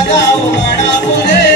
गाव गणा पुदेला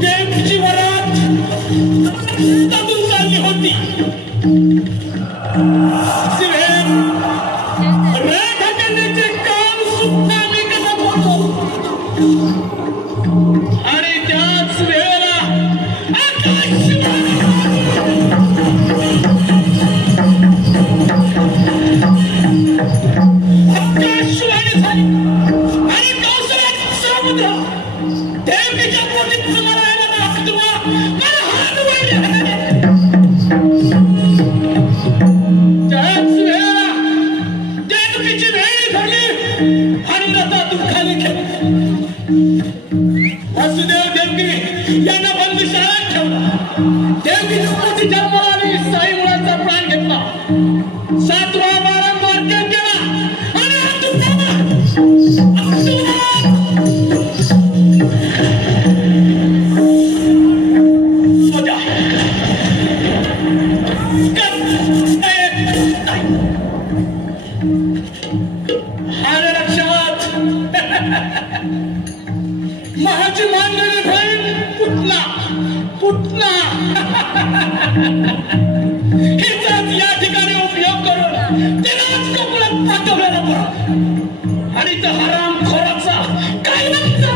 देवची वरात तदून चालली होती. रेखाटण्याचे काम सुद्धा मी करत होतो आणि त्याच वेळेला आकाशवाणी झाली आणि कौशल्यात समुद्र देवकीच्या पोटीत समारायला नाचतुमा मला हात वळले. त्याच वेळेला देवकीची वेळ झाली आणि रथा दुःखाने खेळली. वासुदेव देवकी यांना बंदिशाळेत ठेवला. देवकीच्या पोटी जन्माला आली साई मुलाचा प्राण घेतला. 7वा वारंवार त्याग केला आणि महाची मानलेली बहीण पुतना पुतना हिचाच या ठिकाणी उपयोग करून त्यालाच कोकणात पाठवलेला परत आणि तो हरामखोराचा काय पुतना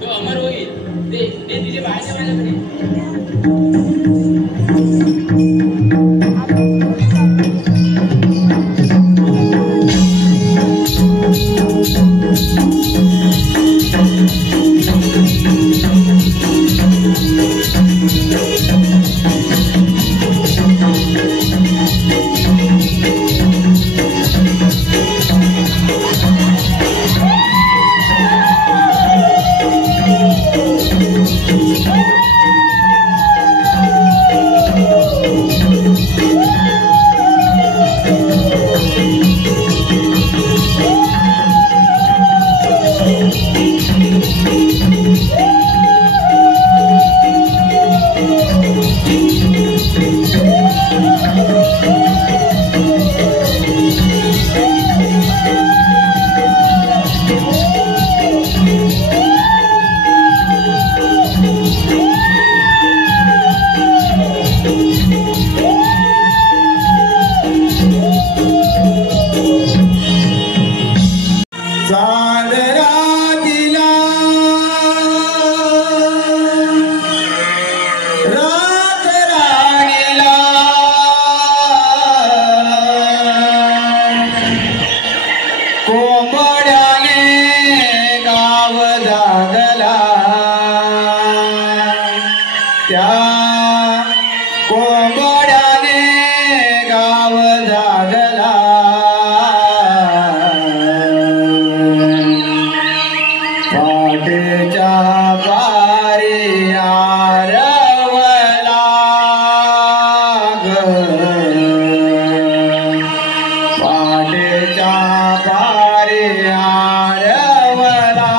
तो अमर होईल. ते तिचे बाळाच्या माझ्याकडे आदरातिला रातराणीला कोंबड्याने गाव जागला त्या कोंबड्याने गाव जागला पाटेच्या पारी आरवला ग पाटेच्या पारी आरवला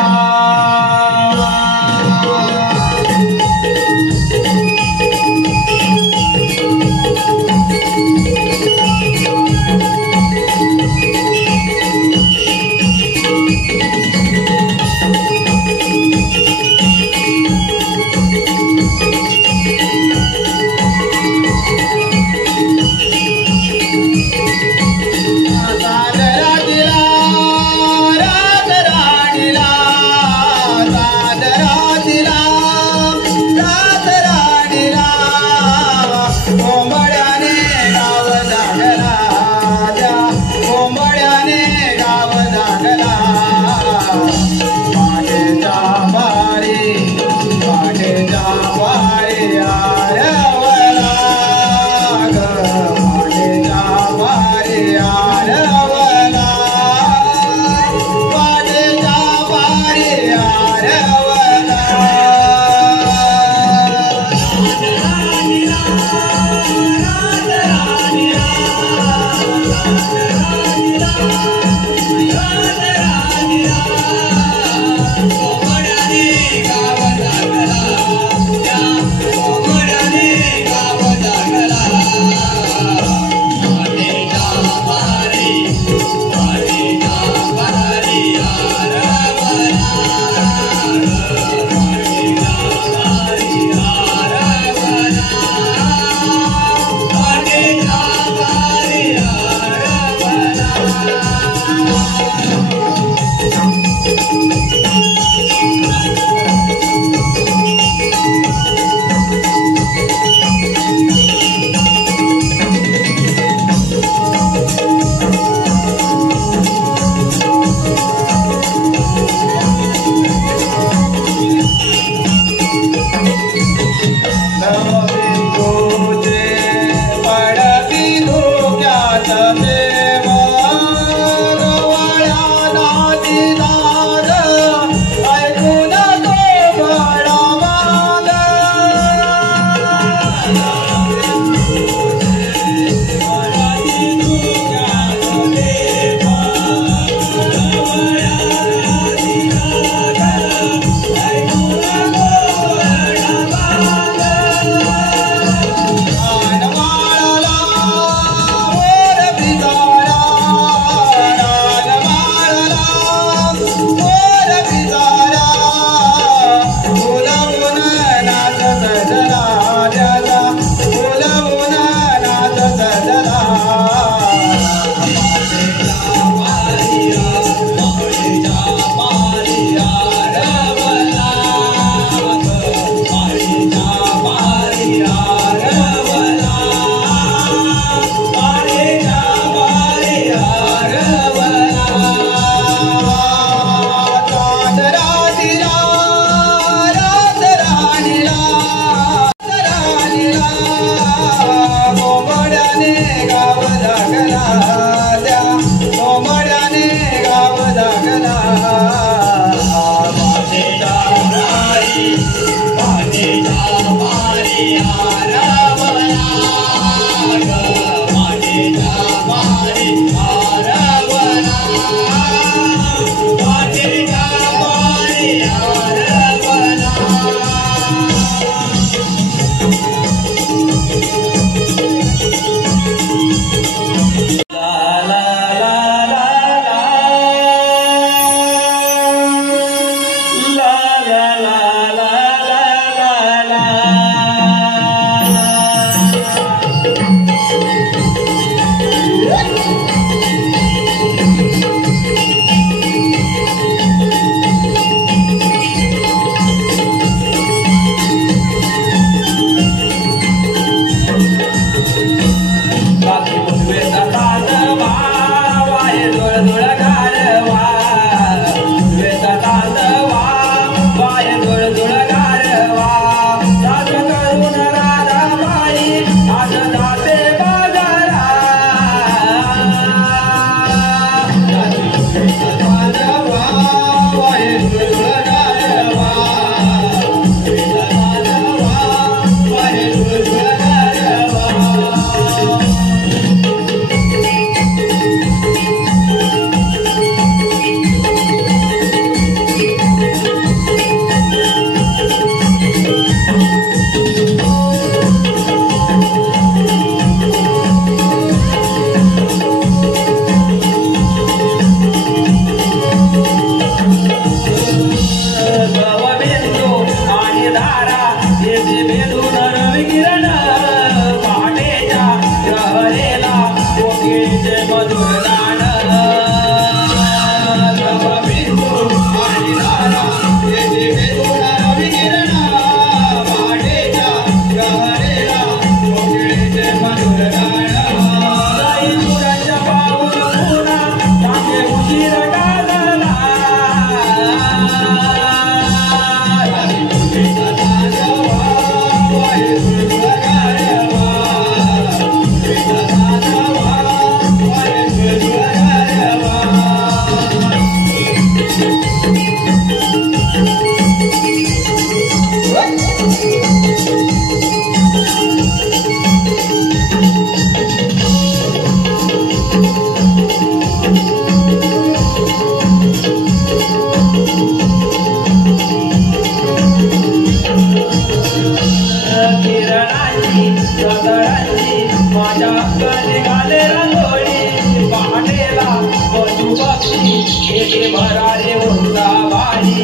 वाणी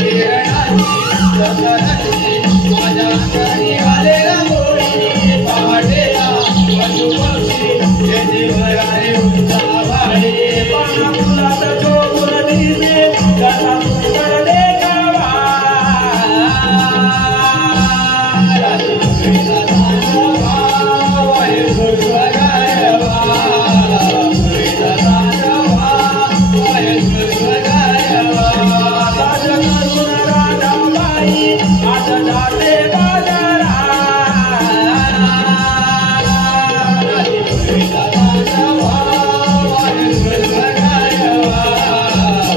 किरणाची सतरंगी माझ्या घरी आलेला गोळी पहाटेला पशुपक्षी हे जीवरारे उंचावाडी पानाफुलात चोखून दिसे कसा सुंदर देखावा राजपुरीचा तांडवा वायू गायवा पुरीचा तांडवा वायू गायवा ताज करून राजाबाई आज जाते बाजारा राजपुरीचा तांडवा वायू गायवा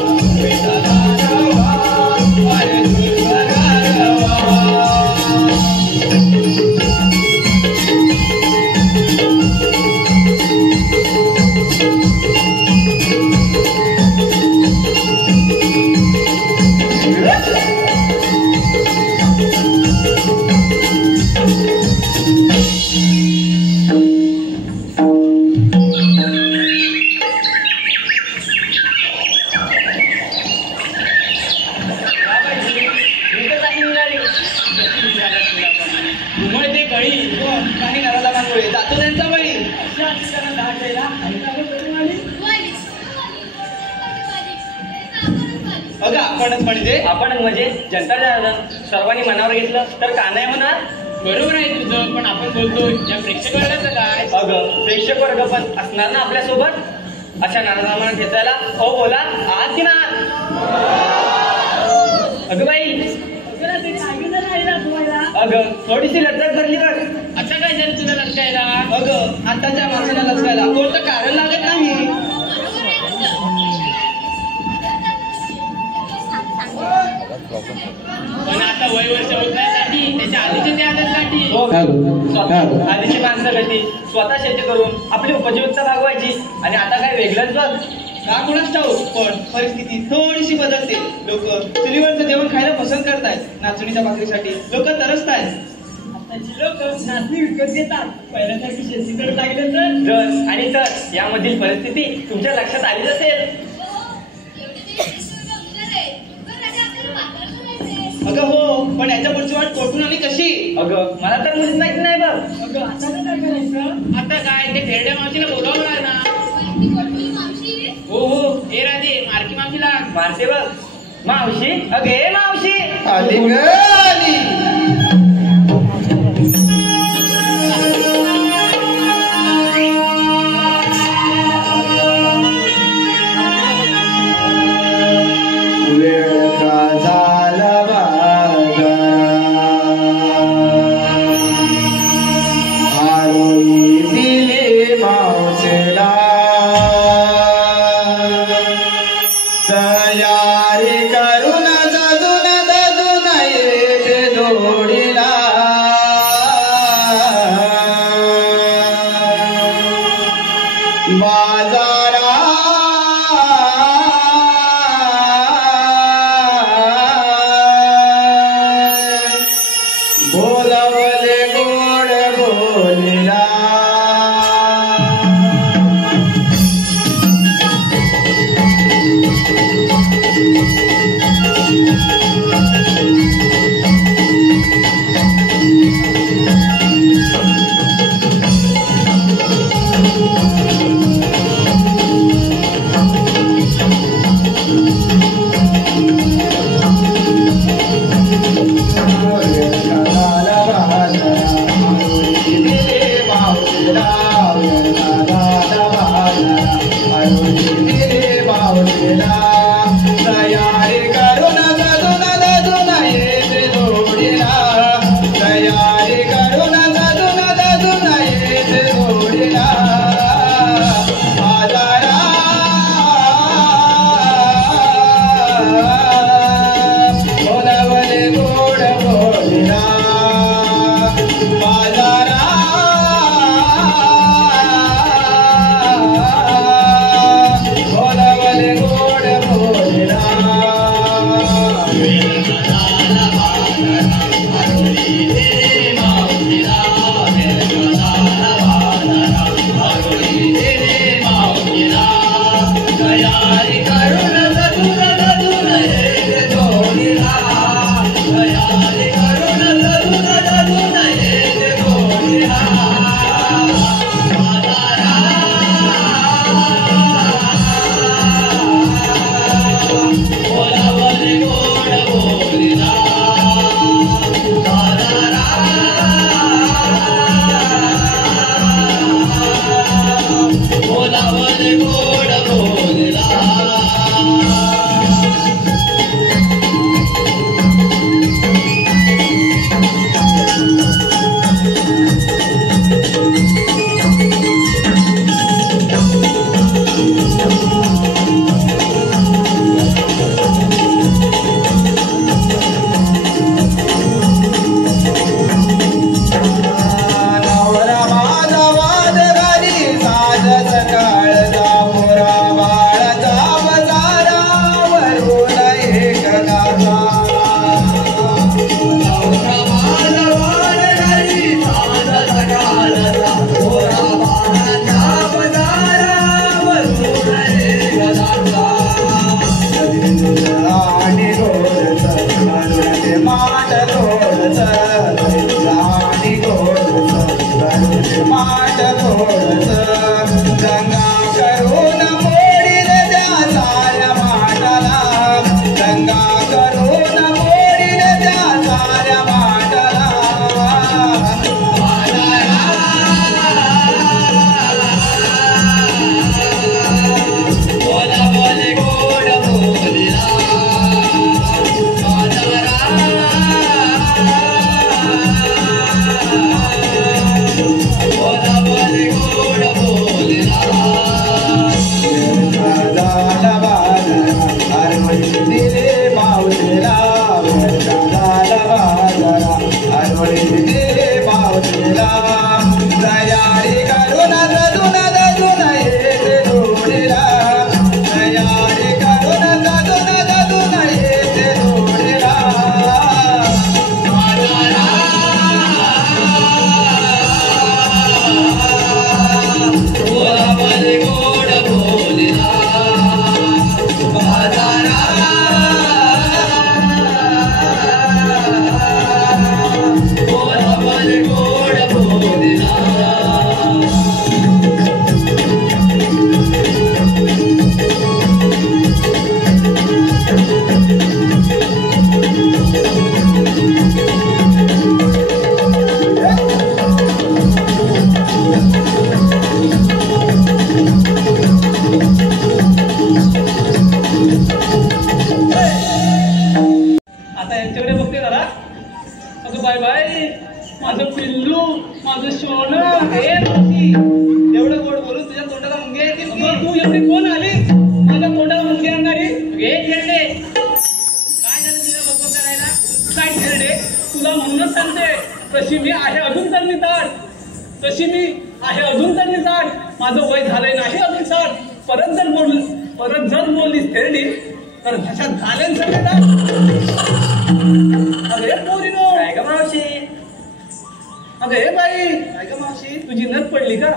पुरीचा तांडवा वायू गायवा घुमळते कळी काही नराला मानवळे जातो त्यांचा बळी अगं आपणच म्हणजे जनता जनार्दन सर्वांनी मनावर घेतलं तर का नाही होणार. बरोबर आहे तुझं, पण आपण बोलतो या प्रेक्षक वर्गाचं काय. अगं प्रेक्षक वर्ग पण असणार ना आपल्यासोबत. अशा नाराजांना घेतायला हो बोला आहात की ना. अगं बाई अगं थोडीशी लज्जत धरली बघ. अच्छा काय झालं तुला लचकायला. अगं आताच्या माणसाला लचकायला कोणतं कारण लागत नाही. पण आता वय वर्ष होण्यासाठी त्याच्या आधीचे ते आदरसाठी आधीची माणसासाठी स्वतः शेती करून आपली उपजीविका भागवायची आणि आता काय वेगळंच बघ. का कुणाच ठाऊक, पण परिस्थिती थोडीशी बदलते. लोक चुलीवरचं जेवण खायला पसंत करतायत. नाचणीच्या भाकरीसाठी लोक तरसतायत. आताची लोक नाचणी विकत घेतात. पहिल्यासारखी शेतीकडे लागले तर आणि तर यामधील परिस्थिती तुमच्या लक्षात आलीच असेल. अगं हो, पण याच्या पुढची वाट कोठून आणि कशी. अगं मला तर मुलीच माहिती नाही बघ. अगं आता काय करायचं. आता काय ते खेरड्या मावशीला बोलावं आहे ना. हो हो हे राधे मारकी मावशीला मारते बघ. मावशी अगे मावशी आली ग आली. वेळ का झाला बाजारा आरोळी दिली मावशीला तयारी करून दजून येते जोडीला बाजारा बोलवले गोड बोलीला एवढं गोड बोलून तुझ्या तोंडाला मुंगे येतील की? तू एवढी कोण आली माझ्या तोंडाला मुंगे आणणारी? हे खेळणे काय झालं तुला बघ करायला? काय खेळणे? तुला म्हणूनच सांगते तशी मी आहे अजून तर निताट, तशी मी आहे अजून तर निताट. माझं वय झालंय नाही अजून 60. परत जर बोललीस खेळली तर भाषात घालेन सगळे. अरे पोरीनो, काय ग मावशी? अगं हे बाई, काय ग मावशी तुझी नद पडली का?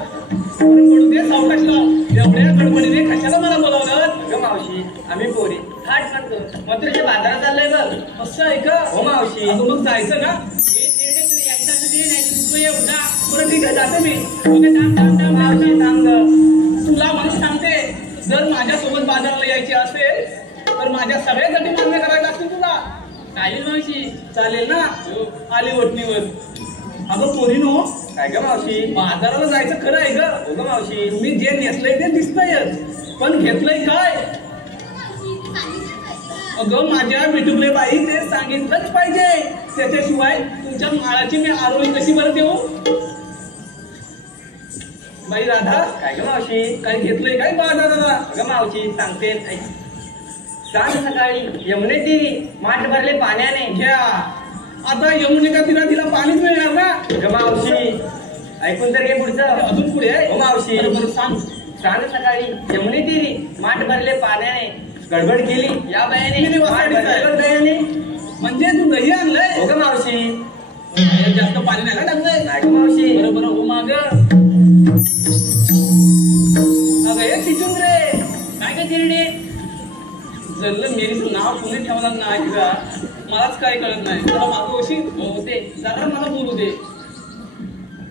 पडू दे सावकाशला. एवढ्या गडबडीने कशाला मला बोलावलं? ग मावशी आम्ही पोरी थाट करतो. मथुरेच्या बाजारात चाललंय बघ. असं आहे का? हो मावशी. अगं मग जायचं ना? बरं ठीक आहे, जाते मी. मावशी सांग. तुला मला सांगते, जर माझ्यासोबत बाजाराला यायची असेल तर माझ्या सगळ्यासाठी मान्य करायला लागतील तुला. चालेल मावशी. चालेल ना? आली वटणीवर. अगं पोरीनो, काय ग मावशी? बाजाराला जायचं खरं आहे ग. हो ग मावशी. तुम्ही जे नेसलंय ते दिसतंयच, पण घेतलंय काय? अगं माझ्या बिटुकले बाई, ते सांगितलंच पाहिजे. त्याच्याशिवाय तुमच्या माळाची मी आरोळी कशी बरं देऊ? बाई राधा, काय ग मावशी? काय घेतलंय काय बाजाराला? ग मावशी सांगते. सांग सकाळी यमुने तीरी माठ भरले पाण्याने. घ्या आता यमुनेच्या तिला पाणीच मिळणार ना? ग मावशी ऐकून तर घे पुढचं. अजून पुढे आहे? हो मावशी. बरोबर सांग. सांग सकाळी यमुने तीरी माठ भरले पाण्याने. गडबड केली या किती वाजता बायाने. दिसतंय? दयाने. म्हणजे तू दही आणलंय? हो ग मावशी. जास्त पाणी नाही का टाकलंय? नाही ग मावशी. बरोबर हो माग. अगं हे चिचून रे, काय काय चिरडे? जल्लं मेरीचं नाव कोणी ठेवणार नाही का? मलाच काय कळत नाही. जरा मागोशी होते, जरा मला बोलू दे.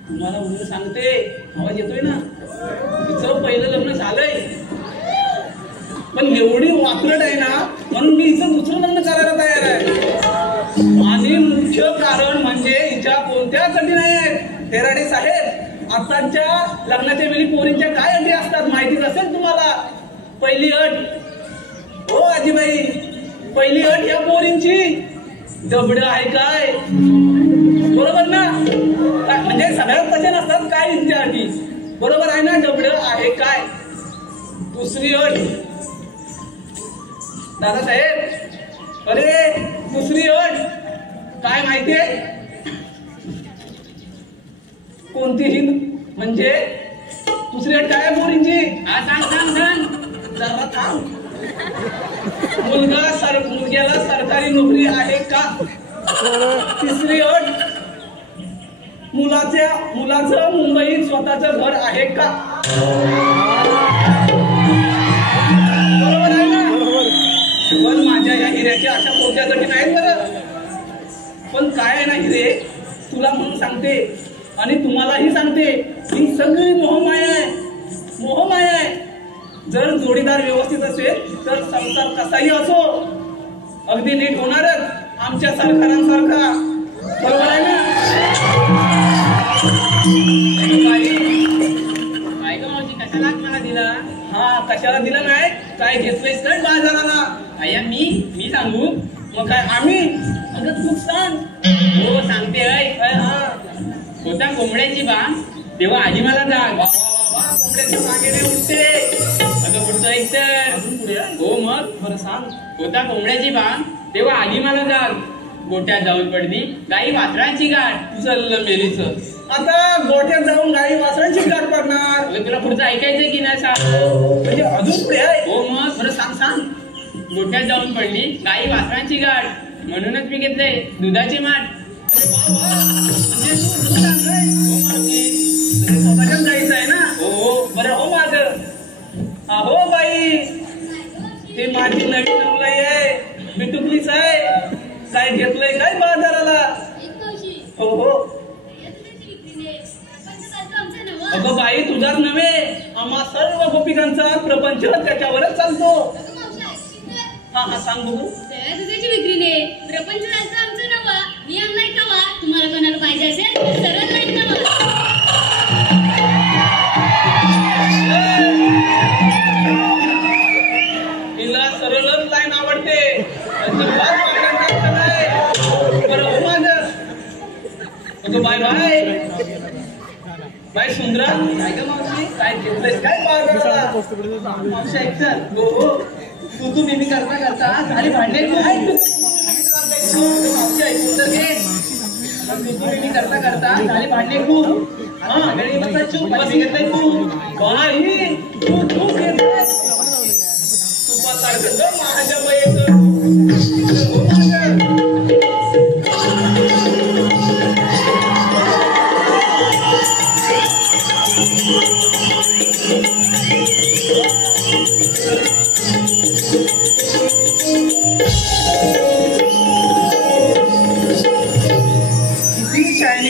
तुम्हाला म्हणून सांगते, आवाज येतोय ना? तिचं पहिलं लग्न झालंय, पण एवढी वात्रट आहे ना म्हणून मी हिचं दुसरं लग्न करायला तयार आहे. आणि मुख्य कारण म्हणजे हिच्या कोणत्याच अटी नाही आहेत. तेराडे साहेब, आताच्या लग्नाच्या वेळी पोरींच्या काय अटी असतात माहितीच असेल तुम्हाला. पहिली अट, हो आजीबाई, पहिली अट या पोरींची दबड आहे काय? बरोबर ना? म्हणजे सगळ्यात तसे नसतात काय हिच्या अटी. बरोबर आहे ना? दबड आहे काय? दुसरी अट, दादासाहेब, अरे दुसरी अट काय माहितीये? कोणतीही म्हणजे दुसरी अट काय पोरींची? हा सांग सांग सांग. जरा थांब. मुलग्याला सरकारी नोकरी आहे का? तिसरी अट, मुलाचं मुंबईत स्वतःचं घर आहे का? बरोबर आहे ना? पण माझ्या या हिऱ्याच्या अशा कोणत्या गटी नाहीत बरं. पण काय आहे ना हिरे, तुला म्हणून सांगते आणि तुम्हालाही सांगते, ही सगळी मोहमाया आहे. मोहमाया आहे. जर जोडीदार व्यवस्थित असेल तर संसार कसाही असो अगदी नीट होणारच, आमच्या सरकारांसारखा. बरोबर आहे ना? काय ग मावशी कशाला मला दिला? हा, कशाला दिलं नाही? काय घेतलंयस काय बाजाराला? अय्या मी सांगू? मग काय आम्ही? अगं तू सांग. हो सांगते. हा, होता कोंबड्याची बांग तेव्हा आजी मला जाग. कोंबड्याच्या मागेने उठते. अगं पुढचं एक तर. अजून पुढे आहे? हो मग. बरं सांग. होता कोंबड्याची बांग तेव्हा आजी मला जाग. गोट्यात जाऊन पडली गाई वासरांची गाठ. चाललं मेलीच. आता गोठ्यात जाऊन गाई वासरांची गाठ पडणार. अगं तुला पुढचं ऐकायचं की नाही सांग? म्हणजे अजून पुढे आहे? हो मग. बरं सांग सांग. गोट्यात जाऊन पडली गाई वासरांची गाठ. म्हणूनच मी घेतलंय दुधाची माठ. म्हणजे तू दूध आणलंय? हो मावशी. म्हणजे स्वतःच्याच गाईचं आहे ना? हो. बरं हो माझं. अहो बाई, ते माझी नवीन नवलाई आहे, बिटुकलीच आहे. काय घेतलंय काय बाजाराला? हो हो. अगं बाई, तुझाच नव्हे, आम्हा सर्व गोपिकांचा प्रपंच त्याच्यावरच चालतो. हा हा सांग बघू. दुधाची विक्रीने प्रपंच चालतं आमचं नवा. मी आणलाय तवा. तुम्हाला कोणाला पाहिजे असेल तर सरळ लाईन तवा. तिला सरळच लाईन आवडते. अजिबात वाकड्यांचं नाही. बरं हो माझं. अगं बाय बाय. बाई सुंदरा काय ग मावशी काय घेतलंय काय मावशी ऐकतात हो तू मी करता झाली भांडे मावशी ऐकून तर घे मी करता झाली भांडे खूप चूप घेतलंय तू बाई तू माझ्या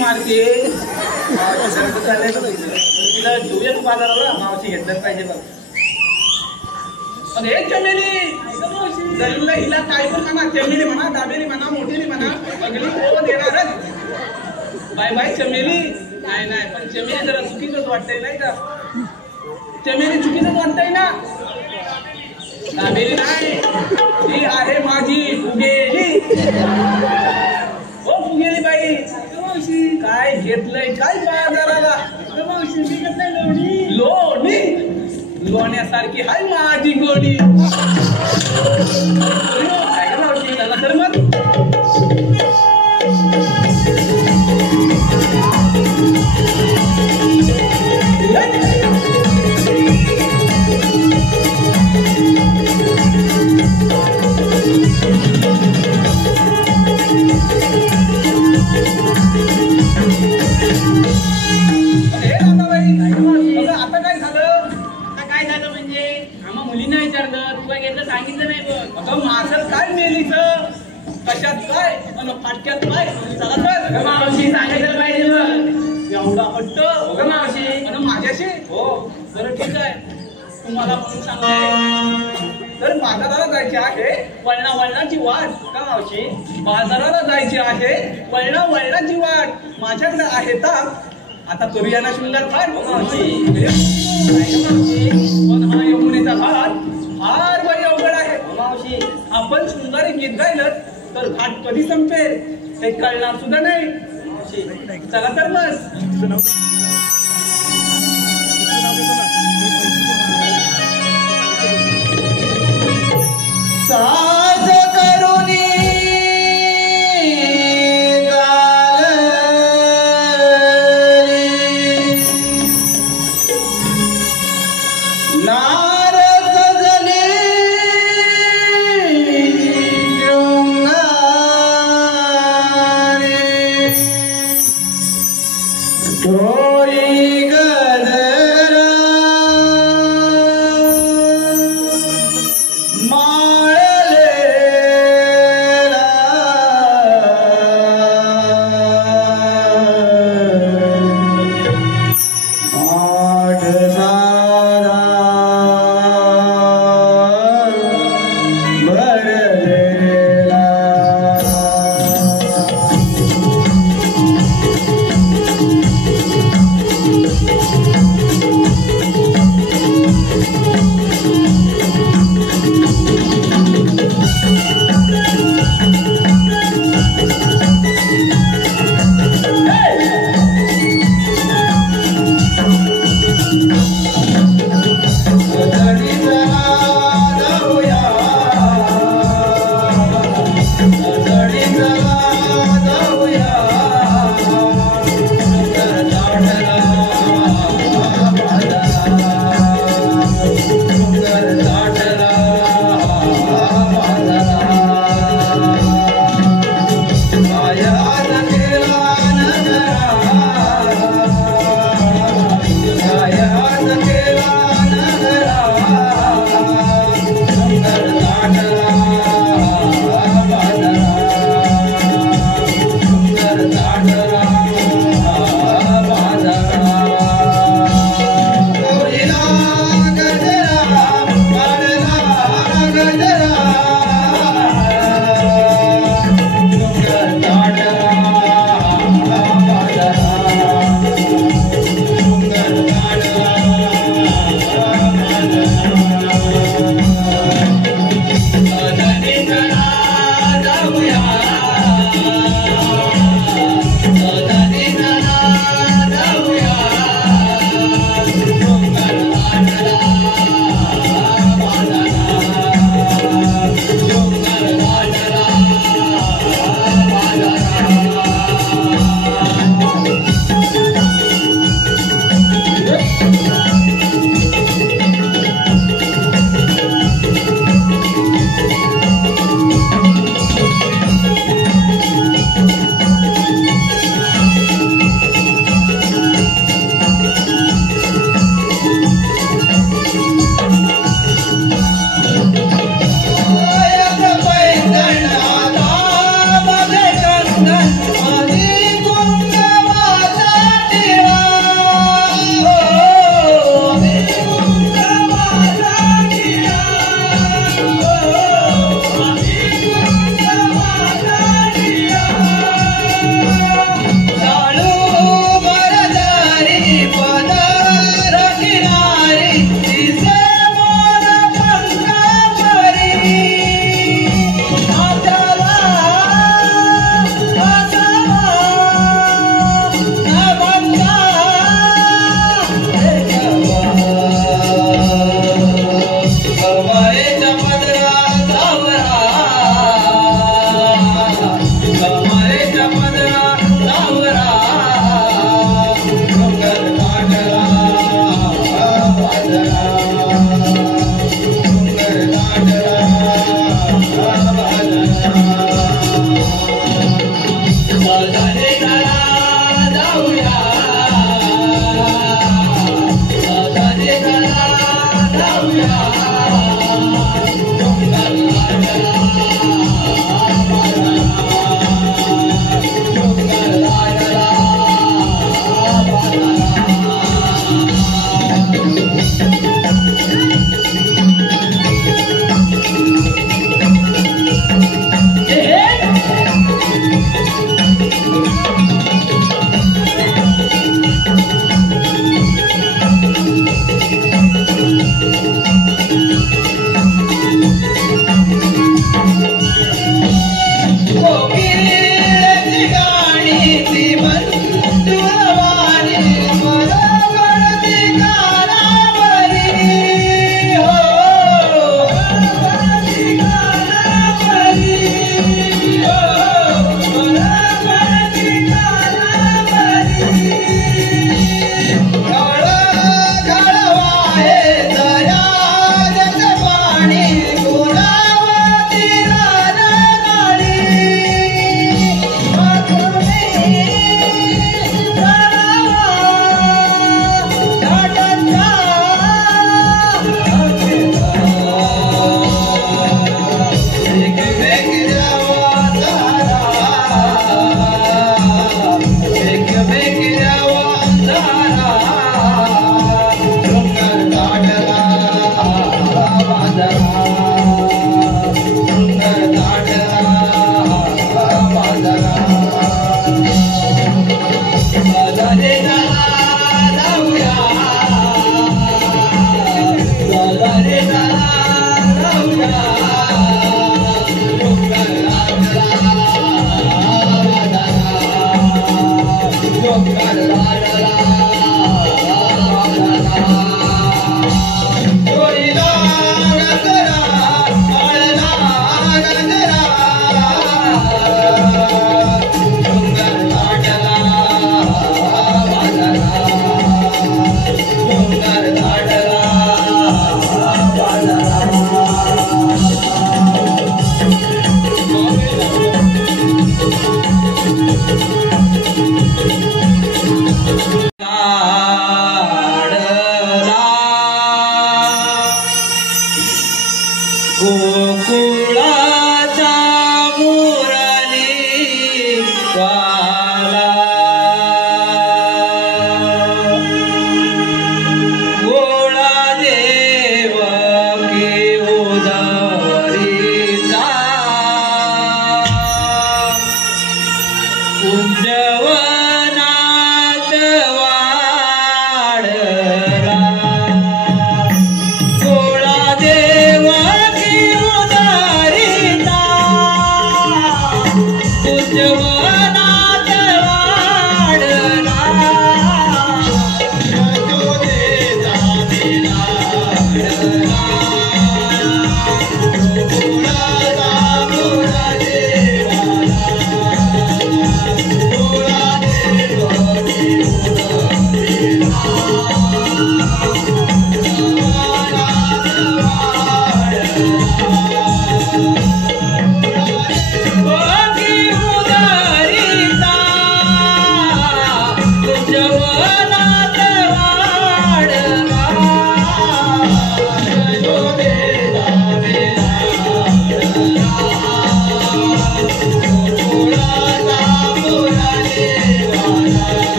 मारते तिला घेऊया तू बाजाराला मावशी घेतलं पाहिजे बघ अरे चमेली जरीला हिला काय पण म्हणा चमेली म्हणा दाबेली म्हणा मोठीली म्हणा अगली हो देणारच बाय बाय चमेली नाही पण चमेली जरा चुकीचंच वाटतंय नाही का चमेली चुकीचंच वाटतंय ना दाबेली नाही ही आहे माझी फुगेली हो फुगेली बाई काय घेतलंय काय बाजाराला लोणी लोण्यासारखी हाय माझी गोडी काय मावशी चला तर मग सांगितलं नाही बघ अगं माझं काय मेलीच कशात काय फाटक्यात काय चला तर मावशी सांगितलं पाहिजे बघ एवढा हट्ट हो मावशी आणि माझ्याशी हो बरं ठीक आहे तुम्हाला म्हणून सांगते तर बाजाराला जायचे आहे वळणाची वाट का मावशी बाजाराला जायची आहे वळणाची वाट माझ्याकडे आहे ताक आता करूया ना सुंदर थाट मावशी पण हा यमुनेचा घाट फार बाई अवघड आहे मावशी आपण सुंदर गीत गायलं तर घाट कधी संपेल हे कळणार सुद्धा नाही मावशी चला तर बस साज करून Oh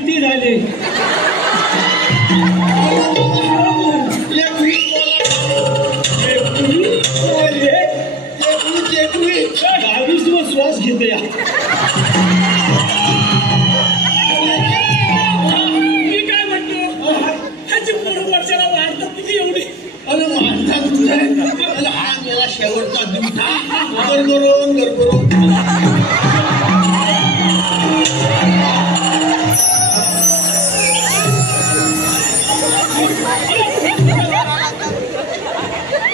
किती झाले? श्वास घेते या मी काय म्हणतो ह्याची पूर्ण वर्षाला वाढतात किती एवढी? अरे माणसात तुझ्या हा मेला शेवटचा दिवस गरगरून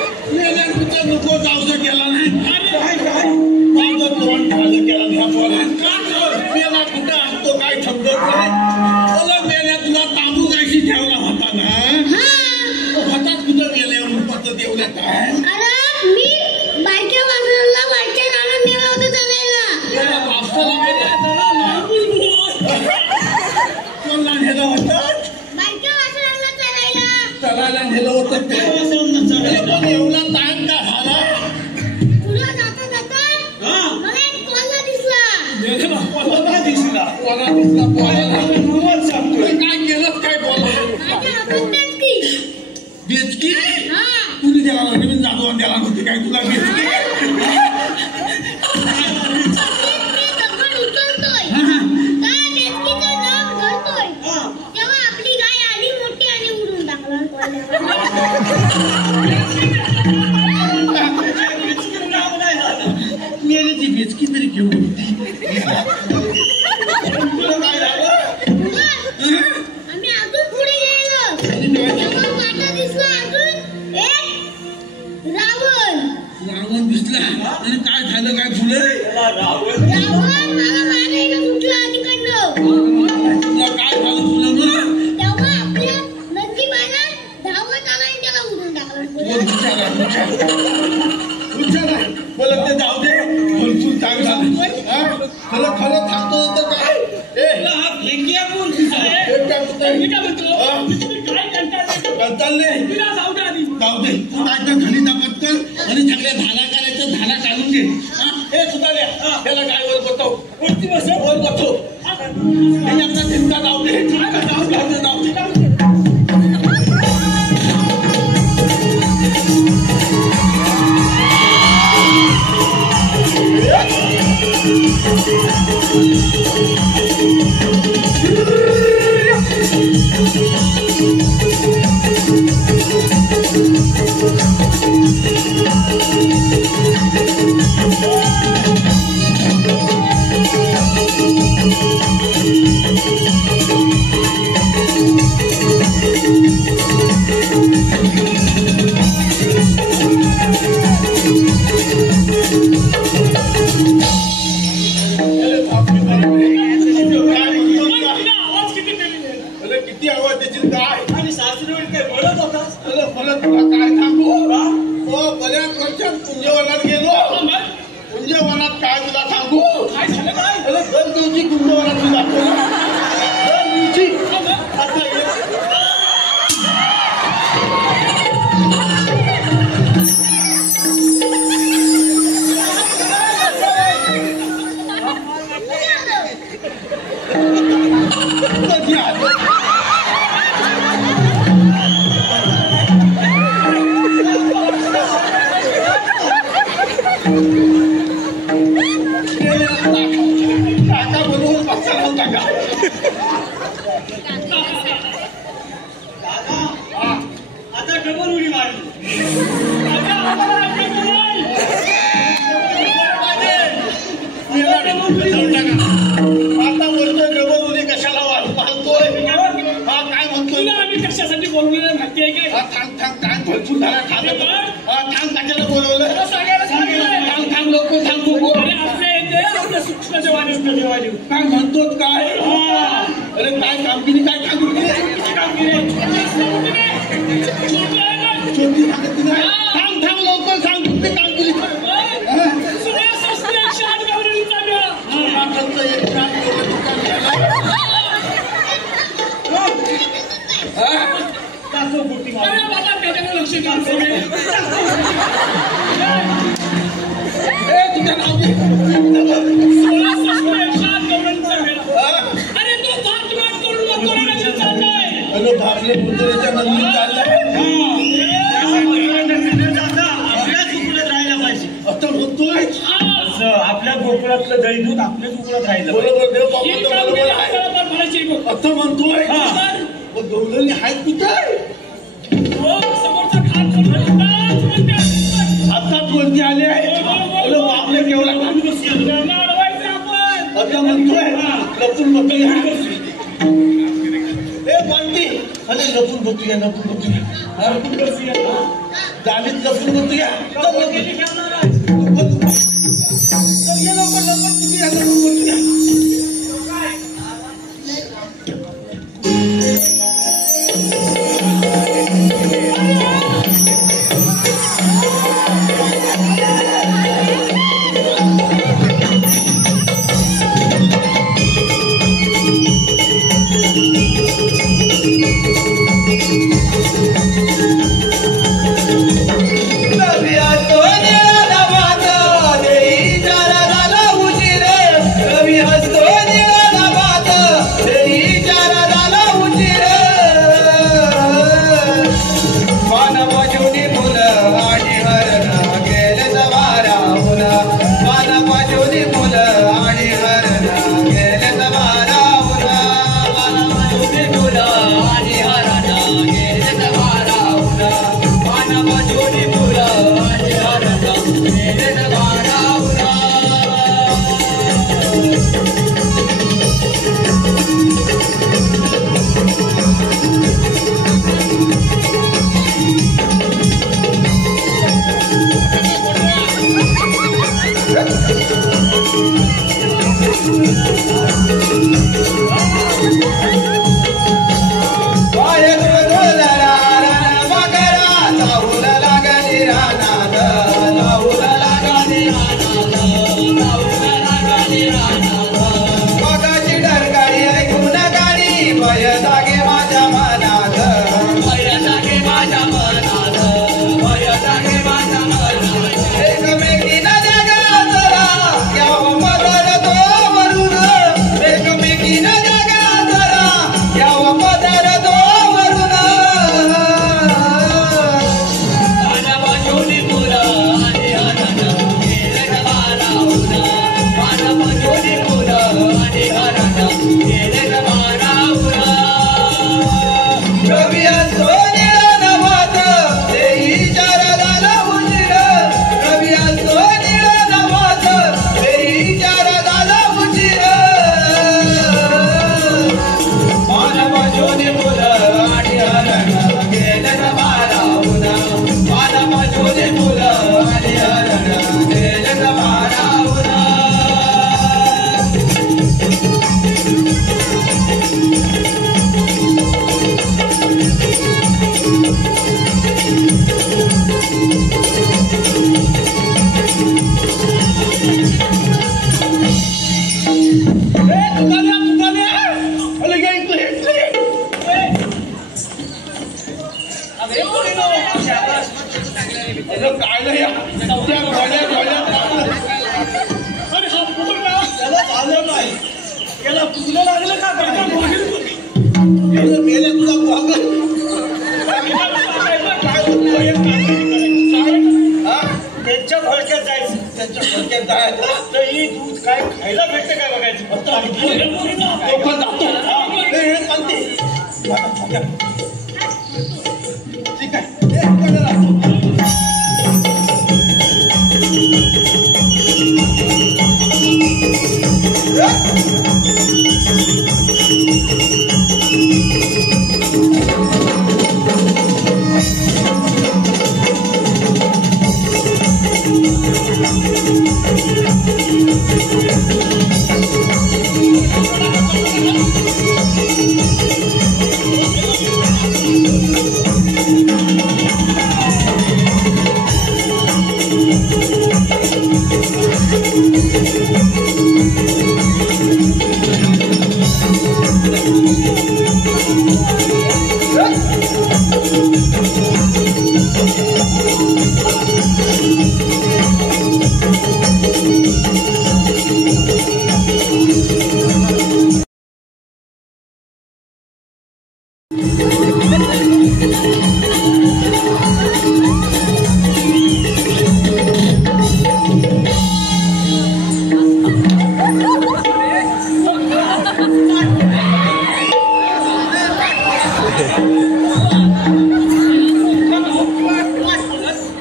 नको जाऊसा केला नाही. माझं तोंड झालं केला ह्या पोरात मेला कुठं असतो काय समजत नाही. मला मेल्या तुला तांबू जायची ठेवला होता ना हातात कुठं गेल्या रूपात देवल्या काय मी बायक्या वाजवला बायक्या नाना नेला होता चालायला कोणला नेलं होतं? बायक्या वाजवला चालायला नेलं होतं ते पण एवढा टाइम का झाला? तुला जाता जाता मला एक कोल्हा दिसला. कोणाला दिसला काय केलं काय बोला माझ्या हातात बेचकी. बेचकी हा कुणी द्याला नव्हती मी जाधव द्याला नव्हती काय तुला बेचकी दगड उचलतोय काय बेचकीचं नाव धरतोय तेव्हा आपली गाय आली मोठी आणि उडून टाकला मेलेची बेचकी तरी घेऊन होती काय झालं? आम्ही अजून पुढे गेलो तेव्हा वाटा दिसला अजून एक रावण दिसला आणि काय झालं काय फुलं रावण मला मारायला सुटला तिकडनं. तुला काय झालं फुलं मग तेव्हा आपल्या नंदीबाईला धावत आला आणि त्याला उडून टाकला. बोला ते जाऊ दे भरपूर चांगला खरं खरं थांबतो तर काय जाऊ दे तू काय तर घरी दापत कर आणि सगळ्या धाला करायचं धाला काढून घे हे सुद्धा त्याला काय वर बसव कोणती बस वर बसव आपला चिंता जाऊ दे जाऊ दे किती आवाज त्याची काय आणि सासरी काय बोलत होतास मला तुला काय सांगू बऱ्याच वर्षात कुंजवनात गेलो कुंजवनात काय तुला सांगू काय झालं काय दर दिवशी कुंजवनात मी जातो ना दर दिवशी आता डबल उडी मारली आता बोलतोय डबल उडी कशाला वाढतोय हा काय म्हणतोय आम्ही कशासाठी बोलवलेलं माहिती आहे काय थांब थांब काय भरपूर झाला थांब थांब कशाला बोलवलं थांब लोक थांब आपल्या सूक्ष्म जवानी काय म्हणतो काय अरे काय कामगिरी काय कामगिरी छोटी सांगत नाही थांब थांब लवकर सांग कुठली कामगिरी लक्ष अरे तो आपल्या पुतळ्याच्या नंदी चाललाय असं म्हणतोय. आपल्या गोकुळातलं दहीदूध आपल्याच गोकुळात राहिलं. बरोबर देव बाबा बरोबर आहे असं म्हणतोय. गवळणी आहेत कुठे हातात वरती आले आपल्या केवढा असं म्हणतोय. लपून बघूया कोणती अरे लपून बघूया लपून बघूया जालीत लपून बघूया त्यांच्या घोळक्यात जायचं त्यांच्या घोळक्यात जायचं तर ही दूध काय खायला भेटते काय बघायचं ठीक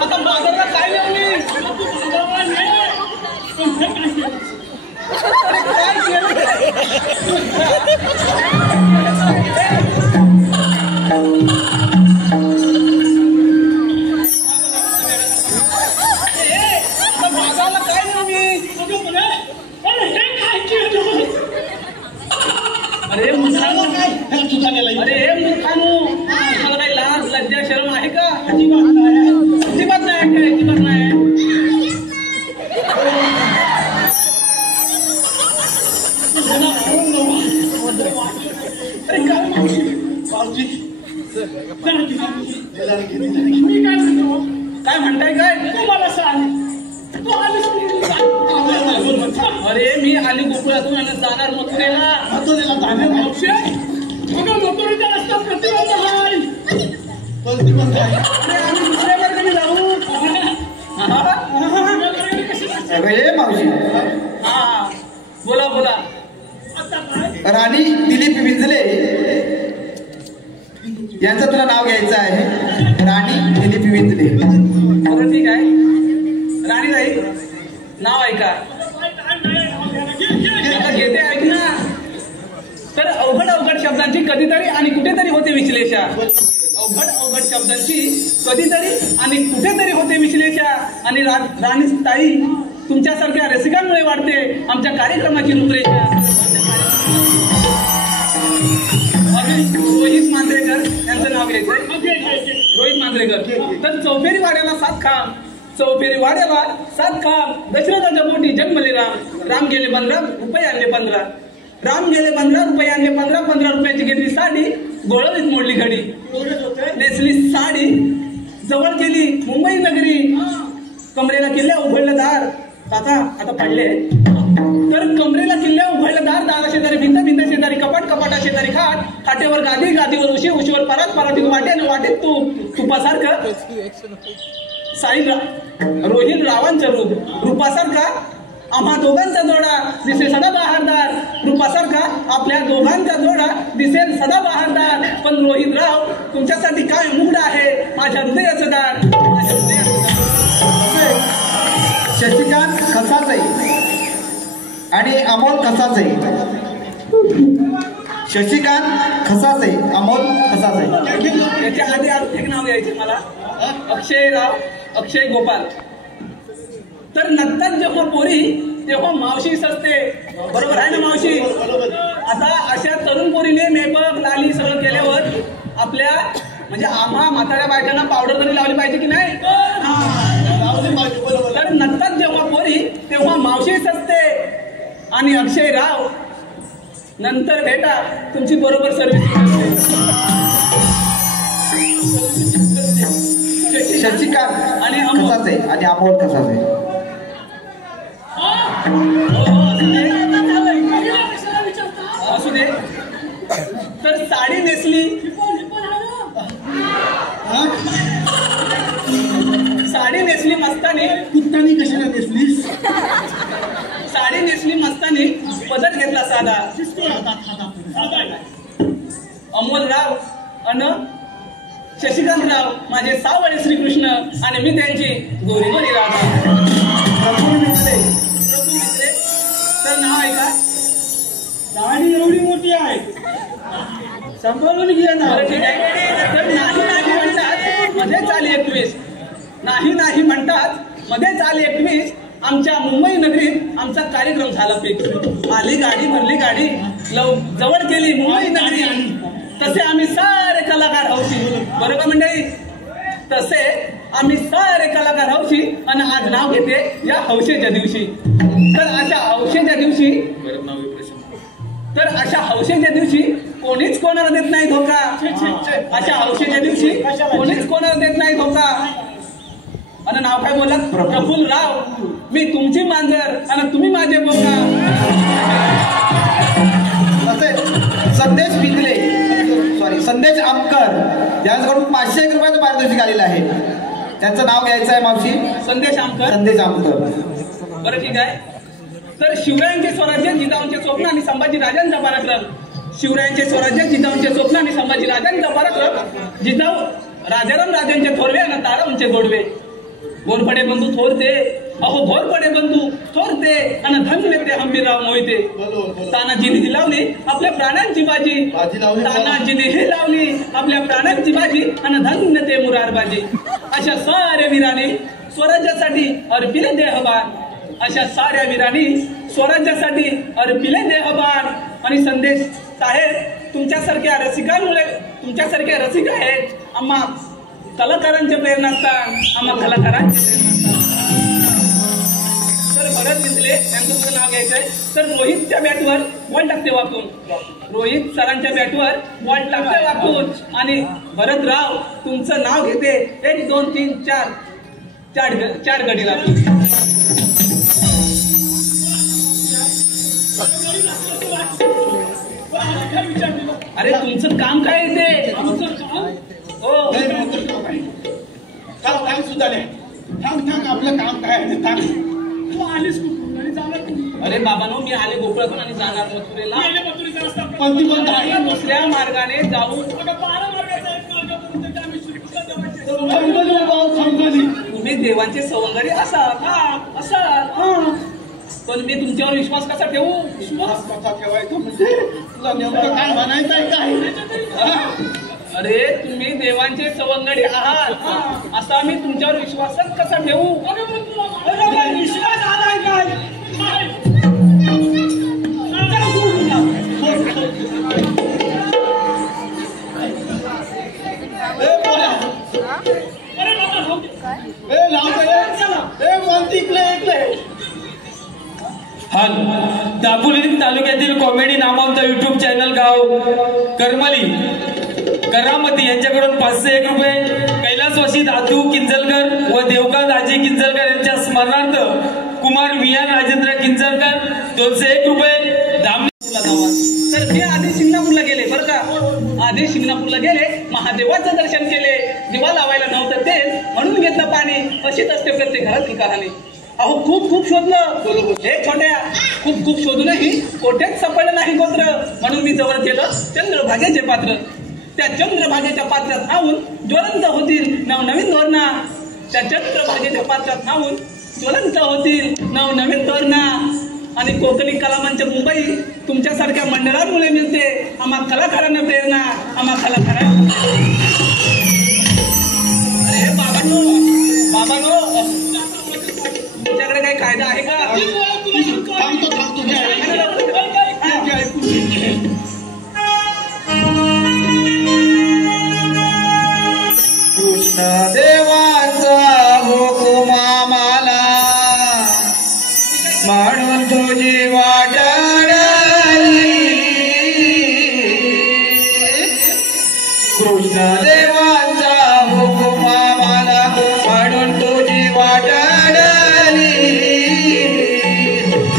आता बाजारला काय लावली बाजारला काय लावली अरे मुलांना काय अरे मूर्खानो मला काही लाज लज्जा शरम आहे का अजिबात नाही अजिबात नाही अजिबात नाही अरे काय मी काय म्हणतो काय म्हणताय काय तू मला सांग तू अरे मी आली गोकुळातून आणि जाणार मथुरेला जाणार मथुरेचा रस्ता प्रतिबंध आहे अरे आम्ही दुसऱ्या मार्गाने जाऊ मावशी हा बोला बोला राणी दिलीप विंजले यांचं तुला नाव घ्यायचं आहे. राणी दिलीप विंजले. बरं ठीक आहे राणी ताई नाव ऐका घेते ऐक ना. तर अवघड अवघड शब्दांची कधीतरी आणि कुठेतरी होते विश्लेषा. अवघड अवघड शब्दांची कधीतरी आणि कुठेतरी होते विश्लेषा. आणि राणी ताई तुमच्यासारख्या रसिकांमुळे वाढते आमच्या कार्यक्रमाची रूपरेषा. रोहित मांजरेकर यांचं नाव घ्यायचंय. रोहित मांजरेकर. तर चौफेरी वाड्याला 7 खांब, चौफेरी वाड्याला 7 खांब. दशरथाच्या पोटी जन्मले राम. राम गेले 15 रुपये आणले 15. राम गेले 15 रुपये आणले 15. 15 रुपयाची घेतली साडी, गोळवीत मोडली घडी. नेसली साडी, जवळ गेली मुंबई नगरी. कमरेला किल्ल्या उघडलं दार. आता पडले. तर कमरेला किल्ल्या उघडलं दार. दारा शेजारी भिंत, भिंत शेजारी कपाट, कपाटा शेजारी खाट. खाटेवर गादी, गादीवर उशी, उशीवर परात, परातीवर वाट्याने वाटेत तुपासारखं साहिल रोहिल रावांचं रूप. रूपासारखा आम्हा दोघांचा जोडा दिसेल सदा बहारदार. रूपासारखा आपल्या दोघांचा जोडा दिसेल सदा बहारदार. पण रोहितराव तुमच्यासाठी काय मुग्ध आहे माझ्या हृदयाचं दार. शशिकांत खसाचे आणि अमोल खसाचे. शशिकांत खसाचे, अमोल खसाचे. याच्या आधी एक नाव यायचे मला, अक्षय राव, अक्षय गोपाल. तर नंतर जेव्हा पोरी तेव्हा मावशी सजते. बरोबर आहे ना मावशी. आता अशा तरुण पोरीने मेकअप लाली सगळं केल्यावर आपल्या म्हणजे आम्हा म्हाताऱ्या बायकांना पावडर तरी लावली पाहिजे की नाही. तर नंतर जेव्हा पोरी तेव्हा मावशी सजते. आणि अक्षय राव नंतर भेटा तुमची बरोबर सर्व्हिस. शशिकांत आणि खसाचे आणि अमोल खसाचे. असू दे. तर साडी नेसली, साडी नेसली मस्तानी. कुत्तानी कशाला नेसलीस? साडी नेसली मस्तानी, पदर घेतला साधा. अमोलराव अन शशिकांतराव माझे सावळे श्रीकृष्ण आणि मी त्यांची गोरी गोरी राधा. प्रभू मित्रे. तर नाव आहे का? साडी एवढी मोठी आहे, सांभाळून घे ना. ठीक आहे. तर नाही नाही म्हणतात मध्येच आली 21. नाही नाही म्हणतात मध्येच आली 21. आमच्या मुंबई नगरीत आमचा कार्यक्रम झाला फिक्स. आली गाडी, भरली गाडी, जवळ केली मुंबई नगरी. तसे आम्ही सारे कलाकार हौशी. बरोबर मंडळी. तसे आम्ही सारे कलाकार हौशी. आणि आज नाव घेते या हौशेच्या दिवशी. तर अशा हौशेच्या दिवशी कोणीच कोणाला देत नाही धोका. अशा हौशेच्या दिवशी कोणीच कोणाला देत नाही धोका. आणि नाव काय बोलत? प्रफुल्ल राव. मी तुमची मांजर आणि तुम्ही माझे बोका. संदेश विंजले, सॉरी संदेश संदेश आमकर यांच्याकडून 501 रुपयाचं पारितोषिक आलेलं आहे. त्यांचं नाव घ्यायचं आहे मावशी. संदेश आमकर. संदेश आमकर. बरं ठीक आहे. तर शिवरायांचे स्वराज्य जिजाऊंचे स्वप्न आणि संभाजी राजांचा पराक्रम. शिवरायांचे स्वराज्य जिजाऊंचे स्वप्न आणि संभाजी राजांचा पराक्रम. जिजाऊ राजाराम राजांचे थोरवे आणि तारांचे गोडवे. घोरपडे बंधू थोरते, अहो घोरपडे बंधू थोरते आणि धन्य ते हंबीरराव मोहिते. तानाजीने लावली आपल्या प्राणांची बाजी. तानाजीने हे लावली आपल्या प्राणांची बाजी आणि धन्य ते मुरारबाजी. अशा साऱ्या वीराने स्वराज्यासाठी अर्पिले देहबान. अशा साऱ्या वीरांनी स्वराज्यासाठी अर्पिले देहबान. आणि संदेश साहेब तुमच्यासारख्या रसिकांमुळे, तुमच्यासारख्या रसिक आहेत आम्हा कलाकारांचे प्रेरणास्थान. आम्हा कलाकारांचे तर भरत दिसले यांचं तुझं नाव घ्यायचंय. तर रोहितच्या बॅटवर बॉल टाकते वाकून. रोहित सरांच्या बॅटवर बॉल टाकते वाकून. आणि भरतराव तुमचं नाव घेते. 1 2 3 4 गडी लागून. अरे तुमचं काम काय आहे ते? हो थांब सुद्धा नाही. थांब आपलं काम काय आहे थांब. अरे बाबांनो मी आले गोकुळातून आणि जाणार मथुरेला. पण ती बंद आहे. दुसऱ्या मार्गाने जाऊन तुम्ही देवांचे सवंगडी असाल असाल. पण मी तुमच्यावर विश्वास कसा ठेवू? विश्वास कसा ठेवायचा म्हणजे तुला नेमकं काय म्हणायचं आहे काय? अरे तुम्ही देवांचे सवंगडी आहात असा मी तुमच्यावर विश्वासच कसा ठेवू? विश्वास आलाय काय? दापोली तालुक्यातील कॉमेडी नामवंत युट्यूब चॅनल गाव करमली करामती यांच्याकडून 501 रुपये. कैलासवासी दादू किंजलकर व देवकांत आजी किंजलकर यांच्या स्मरणार्थ कुमार वियान राजेंद्र किंजलकर 201 रुपये. तर ते आधी शिंगणापूरला गेले बरं का. आधी शिंगणापूरला गेले, महादेवाचं दर्शन केले. दिवा लावायला नव्हतं तेल म्हणून घेतलं पाणी. अशीच असते प्रत्येक घरातली कहाणी. अहो खूप शोधलं हे छोट्या, खूप शोधूनही कोठेच सापडलं नाही गोत्र. म्हणून मी जवळ केलं चंद्रभागेचे पात्र. त्या चंद्रभागेच्या पात्रात नाहून ज्वलंत होतील नवनवीन धोरणा. त्या चंद्रभागेच्या पात्रात नाहून ज्वलंत होतील नवनवीन धोरणा. आणि कोकणी कलामंच मुंबई तुमच्यासारख्या मंडळांमुळे मिळते आम्हा कलाकारांना प्रेरणा. आम्हा कलाकारांना अरे बाबांनो तुमच्याकडे काही कायदा आहे का? कृष्ण देवाचा हुकुम आम्हाला म्हणून तुझी वाट अडली. कृष्ण देवाचा हुकुम आम्हाला म्हणून तुझी वाट अडली.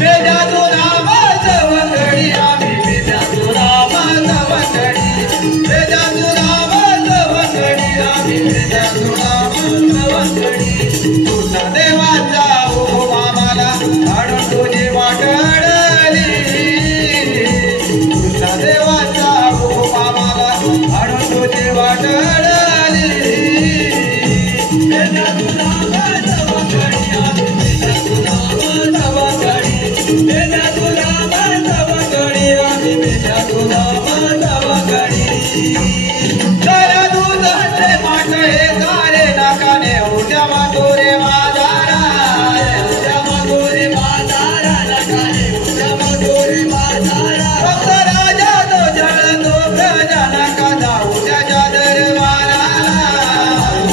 वेदा तुला माझं वंगडी आम्ही वेदा तुला माझं वंगडी. वेदा तुला माझं वंगडी आम्ही वेदा तुला माझं वंगडी. कृष्ण देवाचा हुकुम आम्हाला म्हणून तुझी वाट अडली. कृष्ण देवाचा हुकुम आम्हाला म्हणून तुझी वाट अडली. वेदा तुला माझं वंगडी आम्ही वेदा तुला माझं वंगडी. वेदा तुला माझं वंगडी आम्ही वेदा तुला माझं वंगडी. जरा दूध हसले माठ हे सारे नाकाने उद्या मातोरे बाजारा. उद्या मातोरे बाजारा नाकाने उद्या मातोरे बाजारा. फक्त राजा तो जळतो प्रजा नका जाऊ त्याच्या दरबाराला.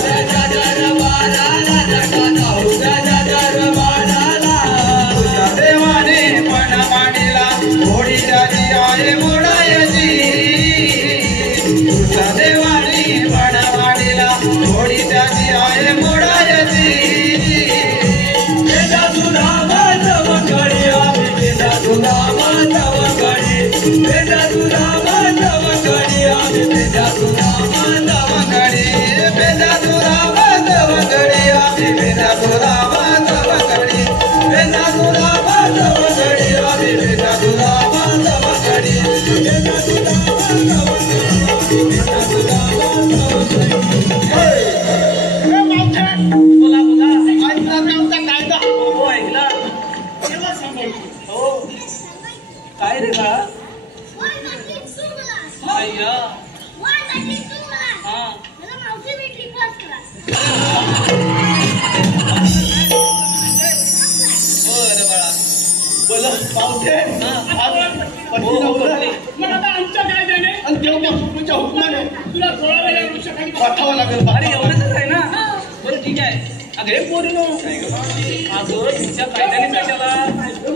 त्याच्या दरबाराला नका जाऊ त्याच्या दरबाराला. तुझ्या देवाने पण मांडीला घोडी त्याची आहे मोडायची. तुझ्या देवाने पण मांडीला घोडी त्याची आहे मोडायची. वेदा तुला माझं वंगडी आम्ही वेदा तुला माझं वंगडी. वेदा तुला माझं वंगडी आम्ही वेदा तुला बोला बोला. ऐकला का आमचा कायदा? हो ऐकला. तेव्हा सांगायचं. हो काय रे का वर बाटली चुकला. अय्या वर बाटली चुकला. हा मला मावशी भेटली फर्स्ट क्लास. हो रे बाळा. बोला पावते. हो हो बोलली. मग आता आमच्या कायद्याने आणि देव तुमच्या हुकमाने तुला 16 वेळा वृक्षाखाली पाठावं लागेल. अरे एवढंच आहे ना. बरं ठीक आहे. अगे पोरीनो अगं तुमच्या कायद्याने कशाला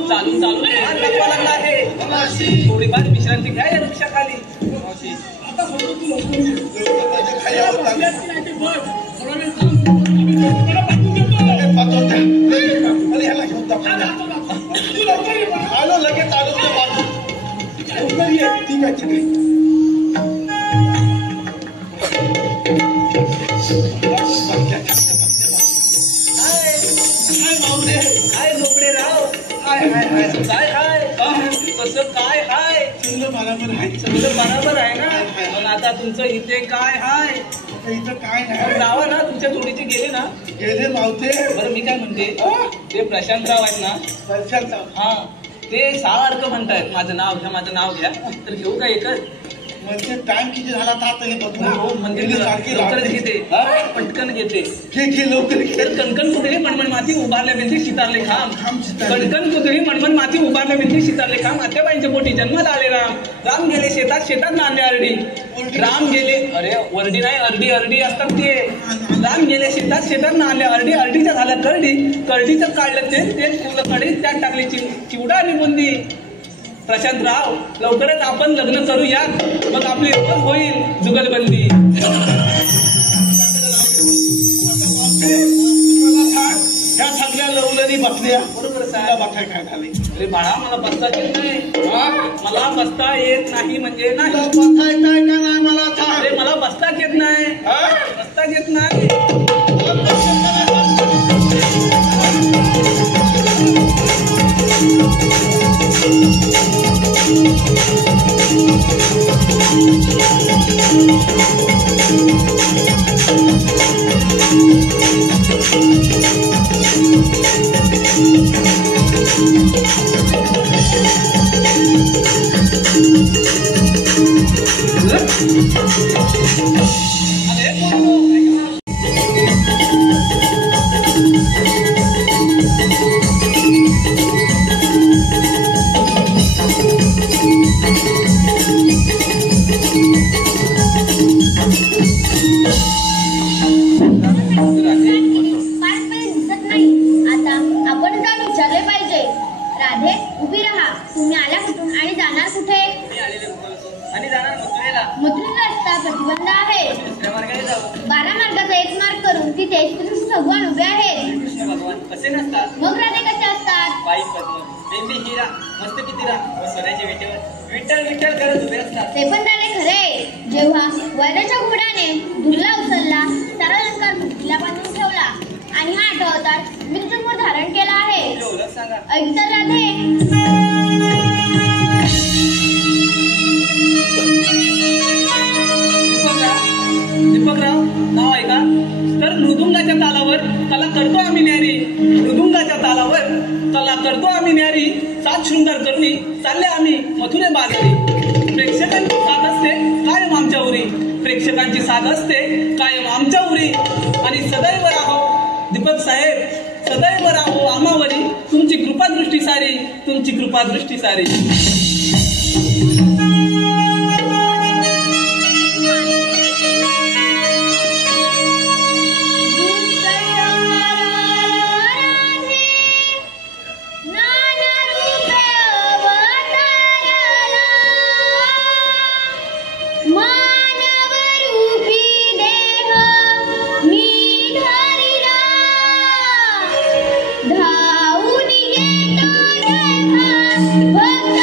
चालून हात दाखवा लागला आहे. थोडीफार विश्रांती घ्या या वृक्षाखाली. मावशी आता फक्त तू लवकर खाली यावं लागेल. नाही ते बघ. थोडा वेळ थांब. आम्ही तुला पाठवून देतो. पाठवत्या. अरे ह्याला घेऊन टाकू. तू लवकर ये बघ. आलो लगेच आलो त्या बाजू. लवकर ये. ठीक आहे ठीक आहे. काय मावले काय झोपडे राव. हाय हाय हाय. काय कसं काय हाय. चांगलं बरोबर आहे. सगळं बरोबर आहे ना. पण आता तुमचं इथे काय हाय. आता इथं काय मग नाही. नाव ना तुमच्या जोडीचे गेले ना. गेले मावते. बरं मी काय म्हणते ते प्रशांतराव आहेत ना. दर्शनचा. हा ते सारखं म्हणतायत माझं नाव घ्या तर घेऊ का एकच. म्हणजे टाइम किती झाला तर आता हे बघू. हो म्हणते गेली सारखी लवकरच राहते. घेते. हा? पटकन घेते. घे लवकर घे. तर कणकण कुदळी मणमण माती उभारल्या भिंती शितारले खांब. खांब शितारले. कणकण कुदळी मणमण माती उभारल्या भिंती शितारले खांब. आत्याबाईंच्या पोटी जन्माला आले राम गेले शेतात नांदे अर्डी. राम गेले अरे वरडी नाही अर्डी असतात ते. राम गेले शेतात नांदे अर्डीच्या झाल्या करडीचं काढलं ते ठेवलं कढईत त्यात टाकली चिवडा आणि बुंदी. प्रशांतराव लवकरच आपण लग्न करूया मग आपली रोज होईल जुगलबंदी. ह्या सगळ्या लवलरी बसल्या. बरोबर तुला साहेब. बघाय काय झाले. अरे बाळा मला बसता येत नाही. मला बसता येत नाही म्हणजे नाही. तुला बसाय काय का नाही मला अरे सांग. मला बसता येत नाही. हा? बसता येत नाही. पाठपर्यंत दिसत नाही. आता आपण जाऊन विचारले पाहिजे. राधे उभी राहा. तुम्ही आल्या कुठून आणि जाणार कुठे? मी आलेले होतो आणि जाणार मथुरेला. मथुरा रस्ता प्रतिबंध आहे. दुसऱ्या मार्गाने जाऊ. 12 मार्गाचा एक मार्ग करून तिथे श्रीकृष्ण भगवान उभे आहेत. कृष्ण भगवान कसे नसतात. मग राधे कसे असतात? बाई पद्म बेंबी हिरा मस्त कितीरा व सोन्याच्या विटेवर विठ्ठल करत उभे असतात. ते पण त्याने खरे. जेव्हा वैराच्या घोड्याने धुरला उचलला, सारा अलंकार मुठीला बांधून ठेवला आणि हा 8 अवतार मृत्यूंवर धारण केला आहे. तुला ओळख सांगा. ऐक तर राधे. दीपकराव नाव ऐका. तर मृदुंगाच्या तालावर कला करतो आम्ही न्यारी. मृदुंगाच्या तालावर कला करतो आम्ही न्यारी. 7 शृंगार करुणी चालले आम्ही मथुरे बाजारी. प्रेक्षकांची साथ असते कायम आमच्या उरी. प्रेक्षकांची साथ असते कायम आमच्या उरी. आणि सदैव राहो दीपक साहेब सदैव राहो आम्हावरी. तुमची कृपादृष्टी सारी तुमची कृपादृष्टी सारी. धावून येतो जेव्हा भक्त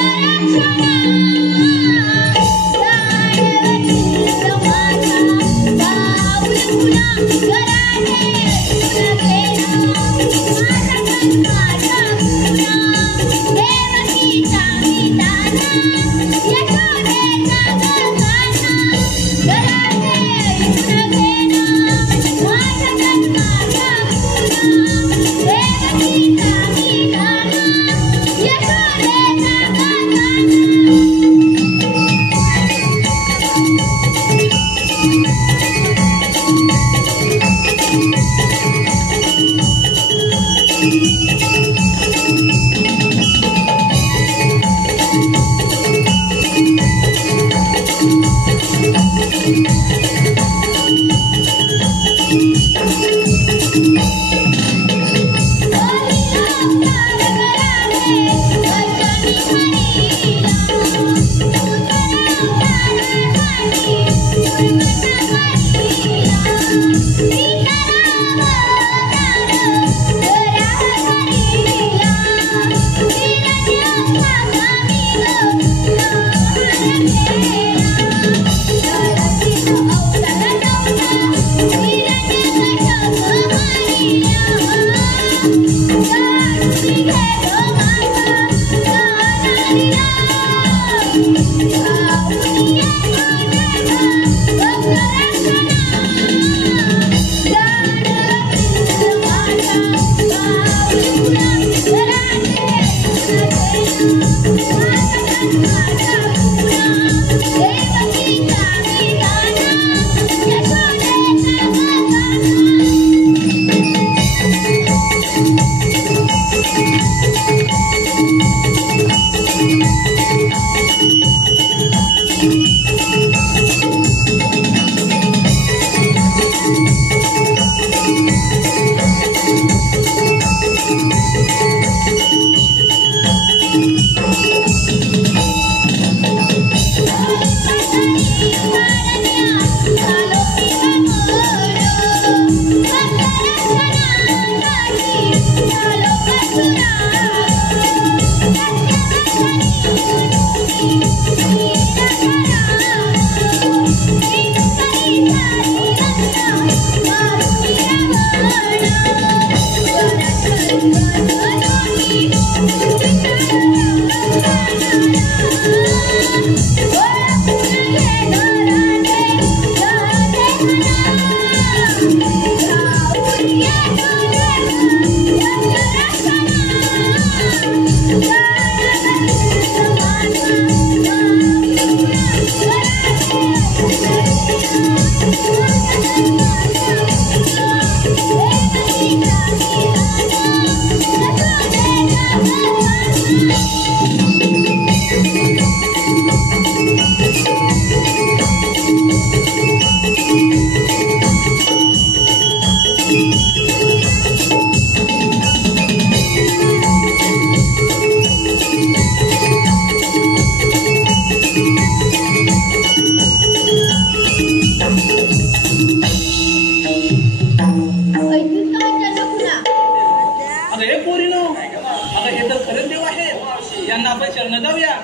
यांना आपण शरण जाऊया.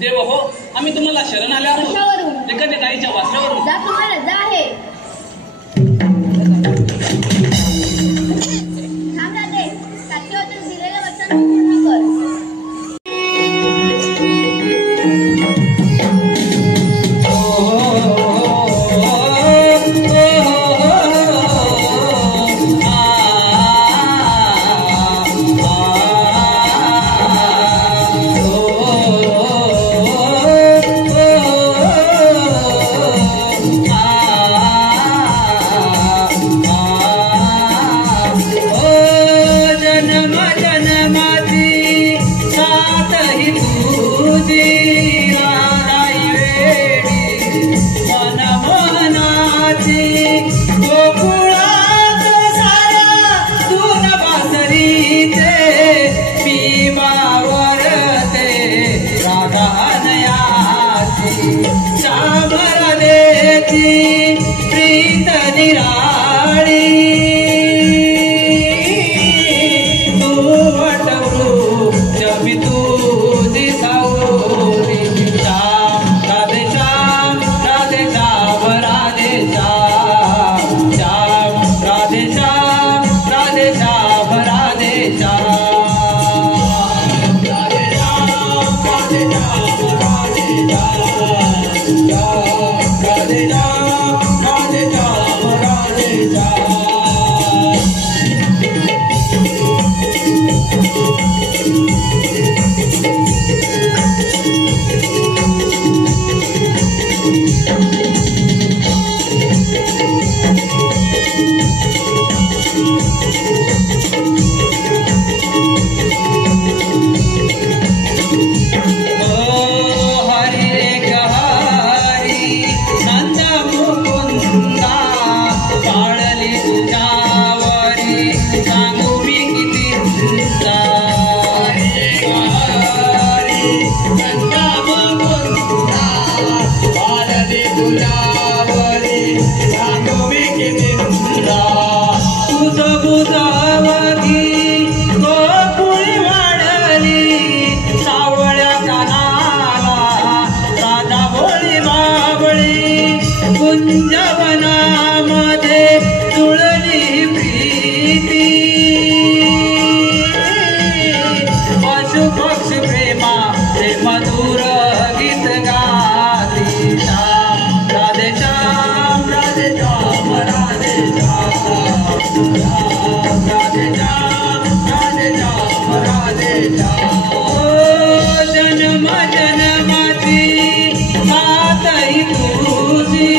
देव हो, आम्ही तुम्हाला शरण आले आहोत. एखाद्या गाईच्या वासरावरून जा, तुम्हाला जा आहे. थांब राधे, काठीवरून दिलेलं वचन पूर्ण कर. प्रीत निराळी तू वटवृक्ष मी तुझी सावली. श्याम राधे श्याम राधे श्याम राधे श्याम श्याम राधे श्याम राधे श्याम राधे श्याम राधे श्याम राधे श्याम राधे श्याम राधे राम राधे राम राधे राम. तुम्ही किती तुझं बुजावगी गोकुळी वाढली सावळ्या कानाला राधा भोळी बाबळी कुंजवनामध्ये जुळली प्रीती पशु पक्षी प्रेमा ते मधुर गीत गाती श्याम राधे श्याम राधे श्याम राधे श्याम राधे श्याम राधे श्याम राधे श्याम जन्म जन्माची मातई तुझी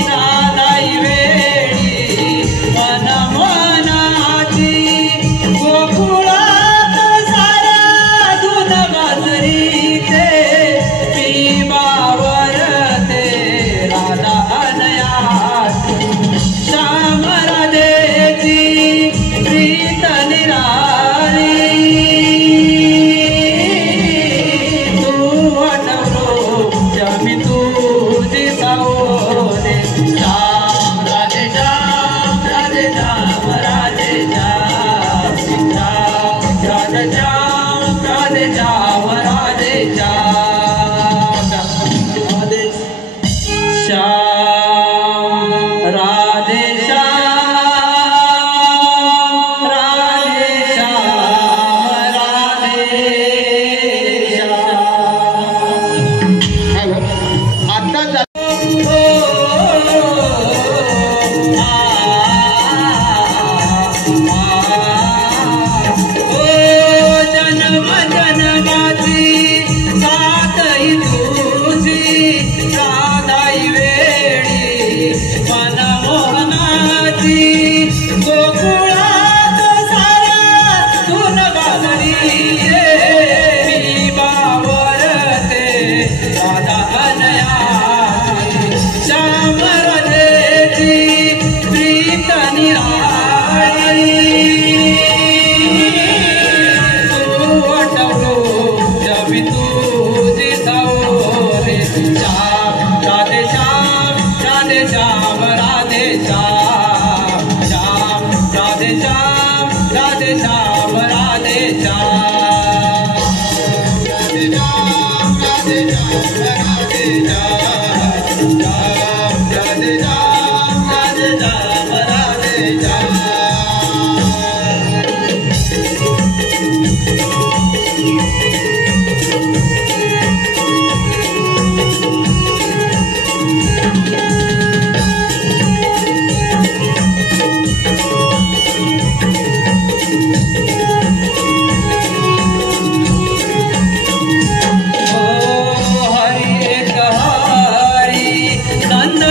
नादाई वेळी मन मनाची गोकुळात सारा दूध बाजरीचे पिवावरते राधा अनयाची श्याम राधेची प्रीत निराळी तू आठवलो जमी तुझी सावरे श्याम राधे श्याम राधे श्याम राधे श्याम श्याम राधे श्याम राधे श्याम राधे श्याम राधे श्याम राधे श्याम राधे श्याम राधे श्याम आता जन्म जन्माची सातई तुझी राधाई वेळी मन मोहनाची गोकुळात सारा धुन बाजरी मी बावरते राधा अनयाची श्याम राधेची प्रीत निराळी जबी तुझी सावरे श्याम राधे श्याम राधे श्याम राधे श्याम श्याम राधे श्याम राधे श्याम राधे श्याम राधे श्याम राधे श्याम राधे श्याम श्याम राधे श्याम राधे श्याम राधे श्याम हरी एक हरी नंद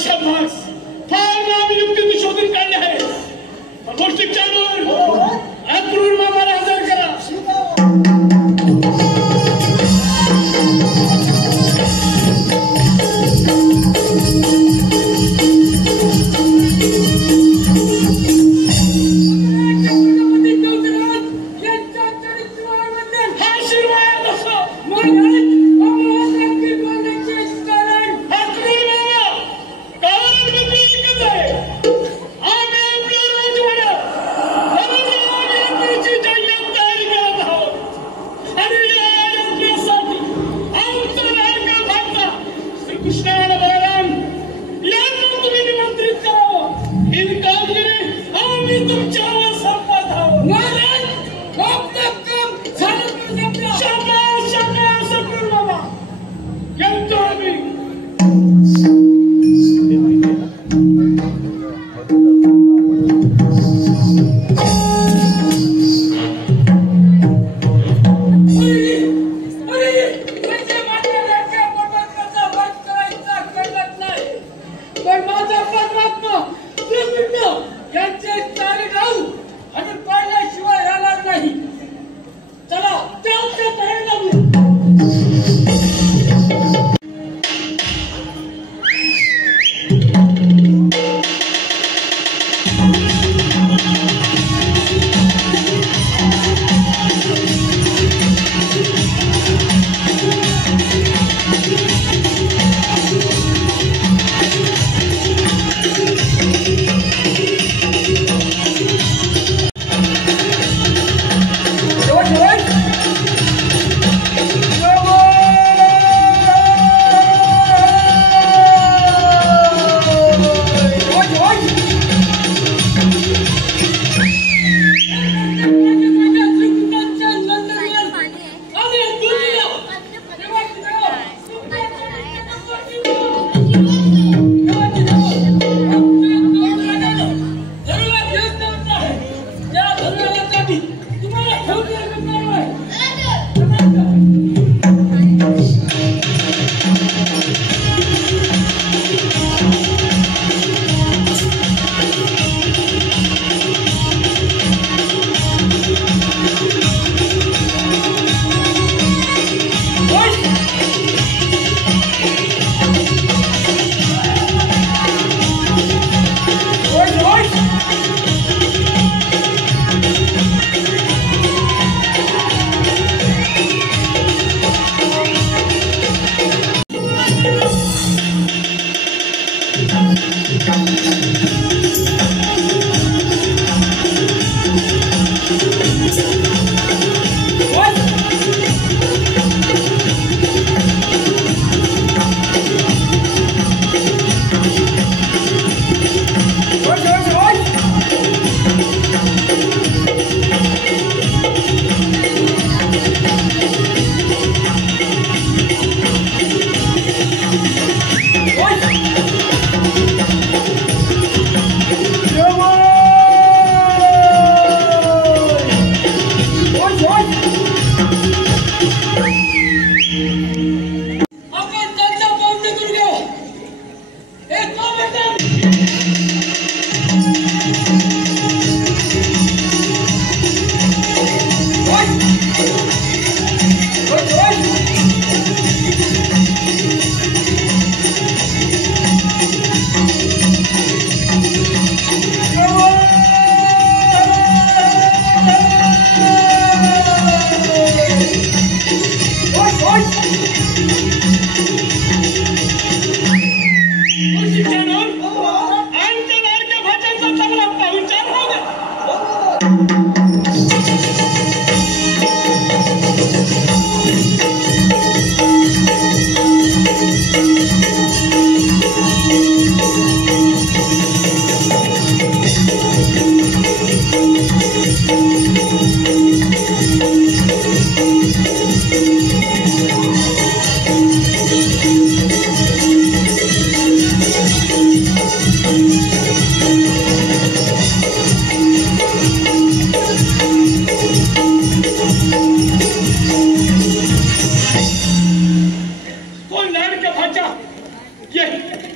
शाबास फार नामी युक्ती शोधून काढले आहे गोष्टी चालू अक्रूर मामाला हजर करा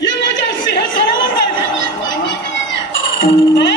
ये माझ्या सिंहासनावर बा